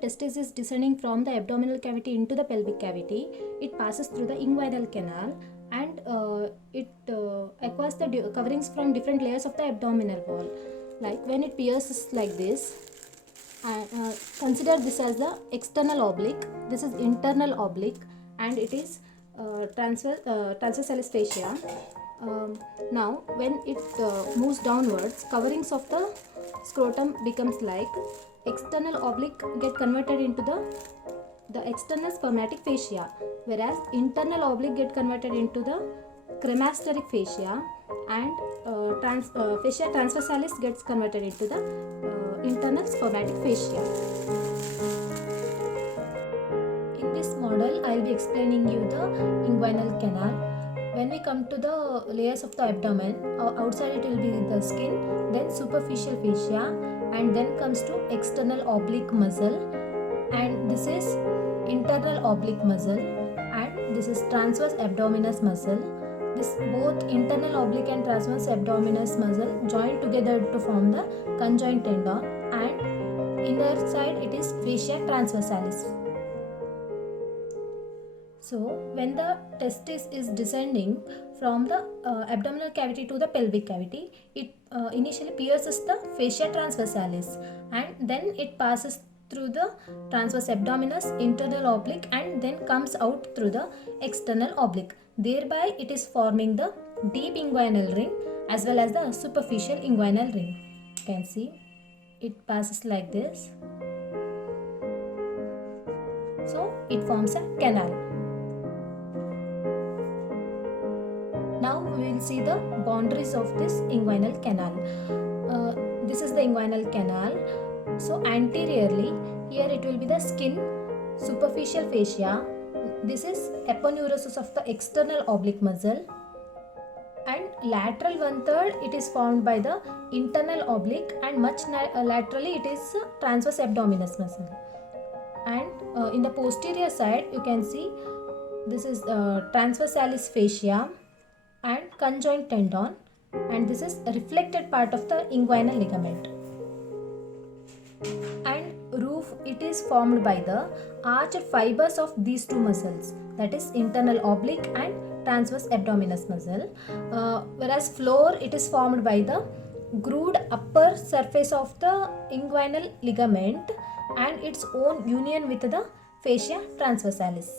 testis is descending from the abdominal cavity into the pelvic cavity, it passes through the inguinal canal and it acquires the coverings from different layers of the abdominal wall. Like when it pierces like this, consider this as the external oblique, this is internal oblique, and it is transversalis fascia. Now when it moves downwards, coverings of the scrotum becomes like external oblique get converted into the external spermatic fascia, whereas internal oblique get converted into the cremasteric fascia, and fascia transversalis gets converted into the internal spermatic fascia. In this model, I will be explaining you the inguinal canal. When we come to the layers of the abdomen, outside it will be the skin, then superficial fascia, and then comes to external oblique muscle, and this is internal oblique muscle, and this is transverse abdominis muscle. This both internal oblique and transverse abdominis muscle join together to form the conjoint tendon, and inner side it is fascia transversalis. So when the testis is descending from the abdominal cavity to the pelvic cavity, it initially pierces the fascia transversalis, and then it passes through the transverse abdominis, internal oblique, and then comes out through the external oblique. Thereby it is forming the deep inguinal ring as well as the superficial inguinal ring. You can see it passes like this. So it forms a canal. Now we will see the boundaries of this inguinal canal. This is the inguinal canal. So anteriorly, here it will be the skin, superficial fascia. This is aponeurosis of the external oblique muscle, and lateral 1/3 it is formed by the internal oblique, and much laterally it is transverse abdominis muscle. And in the posterior side you can see this is transversalis fascia and conjoint tendon, and this is a reflected part of the inguinal ligament. And roof it is formed by the arched fibers of these two muscles, that is internal oblique and transverse abdominis muscle, whereas floor it is formed by the grooved upper surface of the inguinal ligament and its own union with the fascia transversalis.